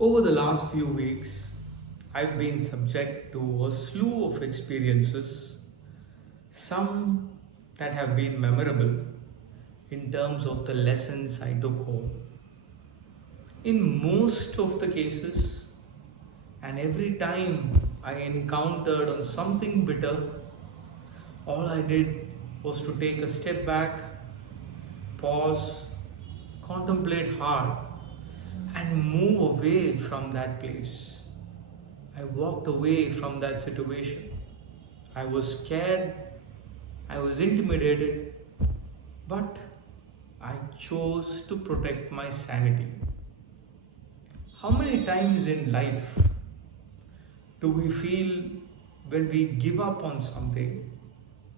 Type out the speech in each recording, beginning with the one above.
Over the last few weeks, I've been subject to a slew of experiences, some that have been memorable in terms of the lessons I took home. In most of the cases, and every time I encountered on something bitter, all I did was to take a step back, pause, contemplate hard, and move away from that place. I walked away from that situation. I was scared, I was intimidated, but I chose to protect my sanity. How many times in life do we feel when we give up on something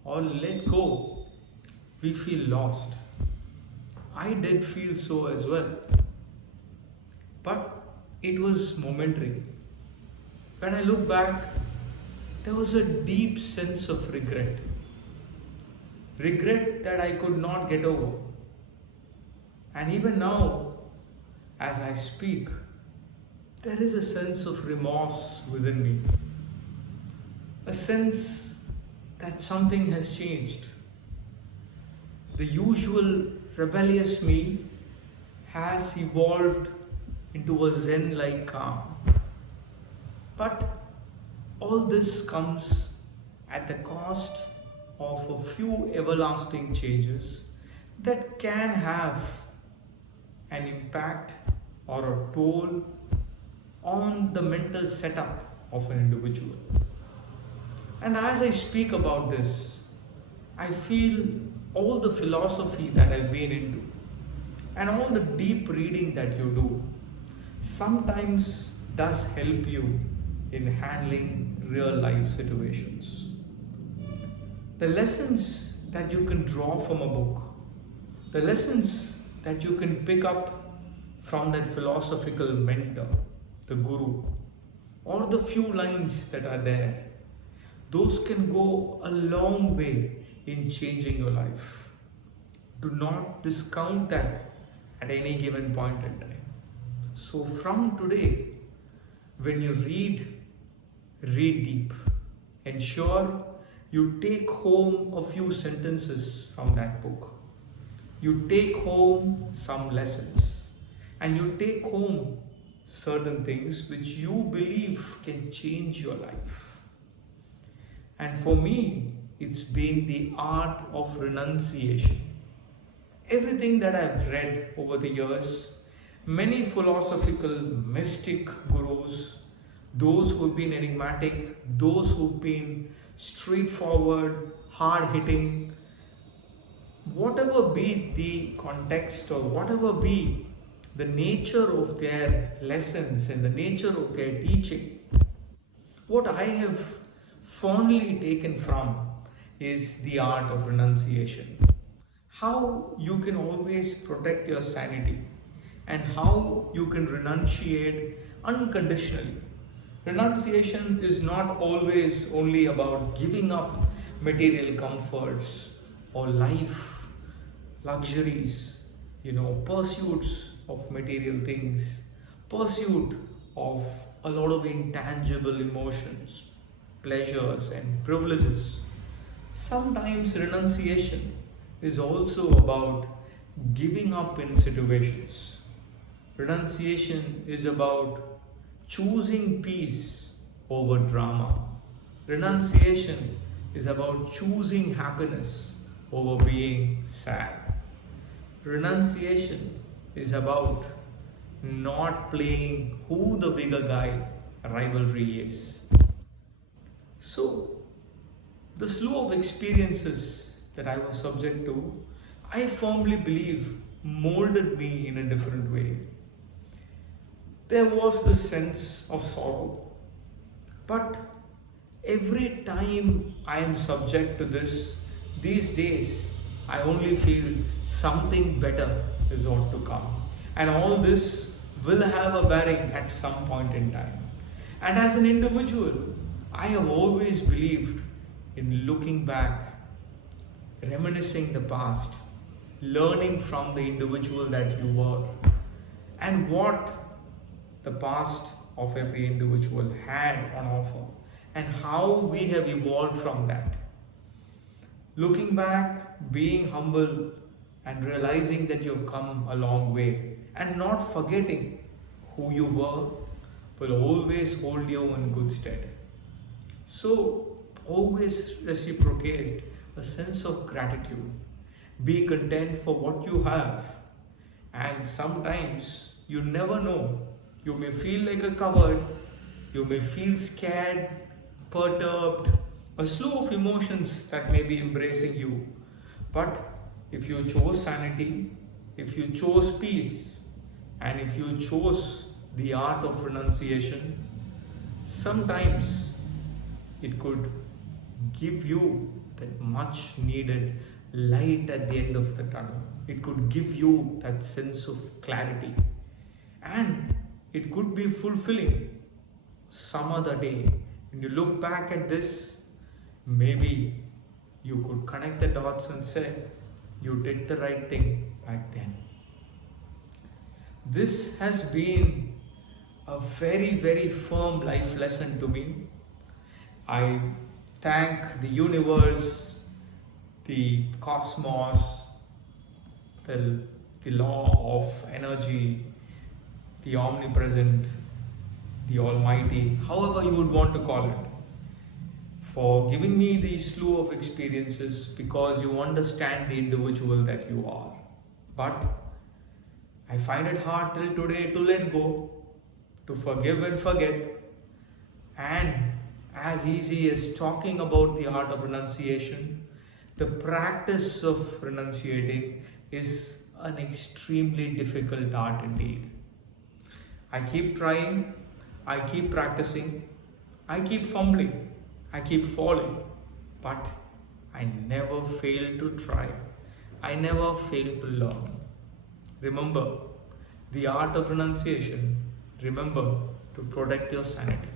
or let go, we feel lost? I did feel so as well, but it was momentary. When I look back, there was a deep sense of regret. Regret that I could not get over. And even now, as I speak, there is a sense of remorse within me. A sense that something has changed. The usual rebellious me has evolved into a Zen like calm. But all this comes at the cost of a few everlasting changes that can have an impact or a toll on the mental setup of an individual. And as I speak about this, I feel all the philosophy that I've been into and all the deep reading that you do sometimes does help you in handling real life situations. The lessons that you can draw from a book, the lessons that you can pick up from that philosophical mentor, the guru, or the few lines that are there, those can go a long way in changing your life. Do not discount that at any given point in time. So, from today, when you read deep. Ensure you take home a few sentences from that book. You take home some lessons. And you take home certain things which you believe can change your life. And for me, it's been the art of renunciation. Everything that I've read over the years, many philosophical mystic gurus, those who've been enigmatic, those who've been straightforward, hard hitting, whatever be the context or whatever be the nature of their lessons and the nature of their teaching, what I have fondly taken from is the art of renunciation. How you can always protect your sanity and how you can renunciate unconditionally. Renunciation is not always only about giving up material comforts or life luxuries, pursuits of material things, pursuit of a lot of intangible emotions, pleasures, and privileges. Sometimes renunciation is also about giving up in situations. Renunciation is about choosing peace over drama. Renunciation is about choosing happiness over being sad. Renunciation is about not playing who the bigger guy rivalry is. So, the slew of experiences that I was subject to, I firmly believe molded me in a different way. There was this sense of sorrow, but every time I am subject to this, these days, I only feel something better is ought to come. And all this will have a bearing at some point in time. And as an individual, I have always believed in looking back, reminiscing the past, learning from the individual that you were, and what the past of every individual had on offer and how we have evolved from that. Looking back, being humble and realizing that you've come a long way and not forgetting who you were will always hold you in good stead. So, always reciprocate a sense of gratitude. Be content for what you have. And sometimes you never know. You may feel like a coward, you may feel scared, perturbed, a slew of emotions that may be embracing you. But if you chose sanity, if you chose peace, and if you chose the art of renunciation, sometimes it could give you that much needed light at the end of the tunnel. It could give you that sense of clarity. And it could be fulfilling some other day. When you look back at this, maybe you could connect the dots and say, you did the right thing back then. This has been a very, very firm life lesson to me. I thank the universe, the cosmos, the law of energy, the omnipresent, the almighty, however you would want to call it, for giving me these slew of experiences because you understand the individual that you are. But I find it hard till today to let go, to forgive and forget, and as easy as talking about the art of renunciation, the practice of renunciating is an extremely difficult art indeed. I keep trying, I keep practicing, I keep fumbling, I keep falling, but I never fail to try. I never fail to learn. Remember the art of renunciation. Remember to protect your sanity.